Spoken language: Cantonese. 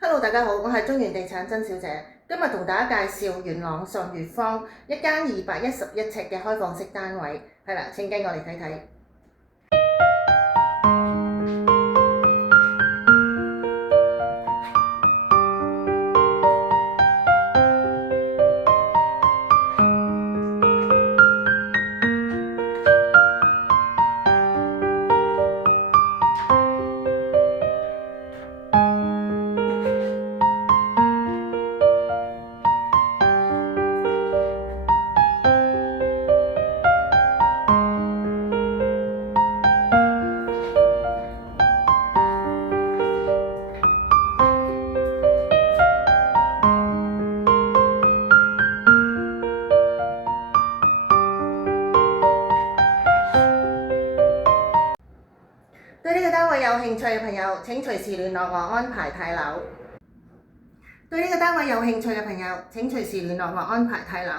Hello，大家好，我係中原地產曾小姐，今日同大家介紹元朗順月坊一間211尺嘅開放式單位，係啦，請跟我嚟睇睇。對呢個單位有興趣嘅朋友，請隨時聯絡我安排睇樓。對呢個單位有興趣嘅朋友，請隨時聯絡我安排睇樓。